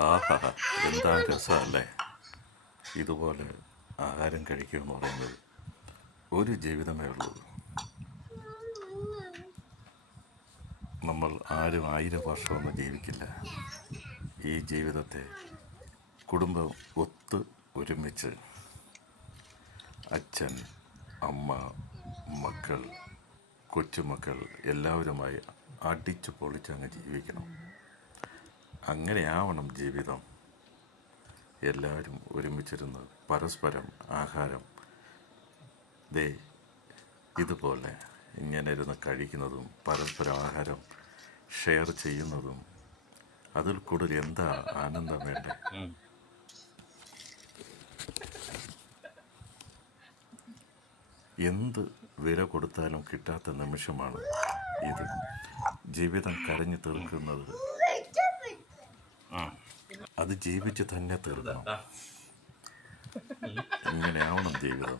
ആഹാ, എന്താ രസമല്ലേ ഇതുപോലെ ആഹാരം കഴിക്കുക എന്ന് പറയുന്നത്. ഒരു ജീവിതമേ ഉള്ളൂ. നമ്മൾ ആരും 1000 വർഷമൊന്നും ജീവിക്കില്ല. ഈ ജീവിതത്തെ കുടുംബം ഒത്ത് ഒരുമിച്ച് അച്ഛൻ, അമ്മ, മക്കൾ, കൊച്ചുമക്കൾ എല്ലാവരുമായി അടിച്ചു പൊളിച്ചങ്ങ് ജീവിക്കണം. അങ്ങനെയാവണം ജീവിതം. എല്ലാവരും ഒരുമിച്ചിരുന്ന് പരസ്പരം ആഹാരം ദേ ഇതുപോലെ ഇങ്ങനെ ഇരുന്ന് കഴിക്കുന്നതും പരസ്പരം ആഹാരം ഷെയർ ചെയ്യുന്നതും അതിൽ കൂടുതൽ എന്താ ആനന്ദം വേണ്ടേ? എന്ത് വില കൊടുത്താലും കിട്ടാത്ത നിമിഷമാണ് ഇത്. ജീവിതം കരഞ്ഞു തീർക്കുന്നത് അത് ജീവിച്ച് തന്നെ തീർക്കണം. ഇങ്ങനെയാവണം ജീവിതം.